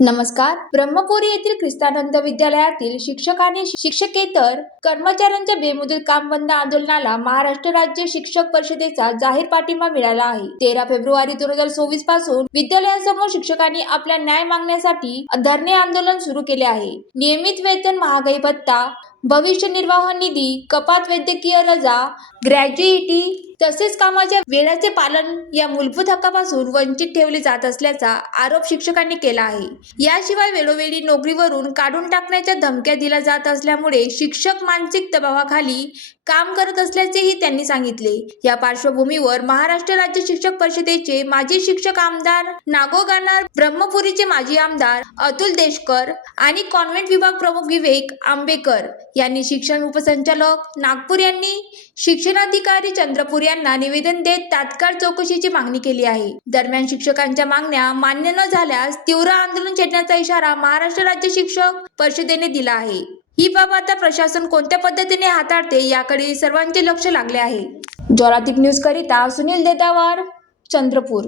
नमस्कार. ब्रह्मपुरी येथील ख्रिस्तानंद विद्यालयातील शिक्षक आणि शिक्षकेतर कर्मचाऱ्यांच्या बेमुदत काम बंद आंदोलनाला महाराष्ट्र राज्य शिक्षक परिषदेचा जाहीर पाठिंबा मिळाला आहे. 13 फेब्रुवारी 2024 पासून विद्यालयासमोर शिक्षकांनी आपल्या न्याय मागण्यासाठी धरणे आंदोलन सुरू केले आहे. नियमित वेतन, महागाई भत्ता, भविष्य निर्वाह निधी, कपात, वैद्यकीय रजा, ग्रॅज्युइटी तसेच कामाच्या वेळाचे पालन या मूलभूत हक्कापासून वंचित ठेवले जात असल्याचा आरोप शिक्षकांनी केला आहे. याशिवाय वेळोवेळी नोकरीवरून काढून टाकण्याच्या धमक्या दिल्या जात असल्यामुळे शिक्षक मानसिक दबावाखाली काम करत असल्याचेही त्यांनी सांगितले. या पार्श्वभूमीवर महाराष्ट्र राज्य शिक्षक परिषदेचे माजी शिक्षक आमदार नागो गानार, ब्रह्मपुरीचे माजी आमदार अतुल देशकर आणि कॉन्व्हेंट विभाग प्रमुख विवेक आंबेकर यांनी शिक्षण उपसंचालक नागपूर यांनी शिक्षणाधिकारी चंद्रपूर यांना निवेदन देत तात्काळ चौकशीची मागणी केली आहे. दरम्यान शिक्षकांच्या मागण्या मान्य न झाल्यास तीव्र आंदोलन छेडण्याचा इशारा महाराष्ट्र राज्य शिक्षक परिषदेने दिला आहे. ही बाब आता प्रशासन कोणत्या पद्धतीने हाताळते याकडे सर्वांचे लक्ष लागले आहे. ज्वालातिक न्यूज करिता सुनील देदावार, चंद्रपूर.